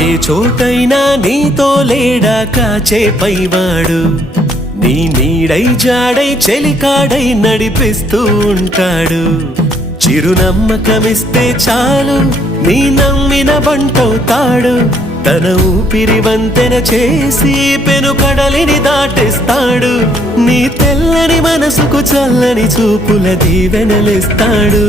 ఏ చోటైనా నీతో లేడా కాచే పైవాడు, నీ నీడై జాడై చెలికాడై నడిపిస్తూ ఉంటాడు. చిరునమ్మకమిస్తే చాలు నీ నమ్మిన బంటవుతాడు. తన ఊపిరి వంతెన చేసి పెను కడలిని దాటిస్తాడు. నీ తెల్లని మనసుకు చల్లని చూపుల దీవెనలిస్తాడు.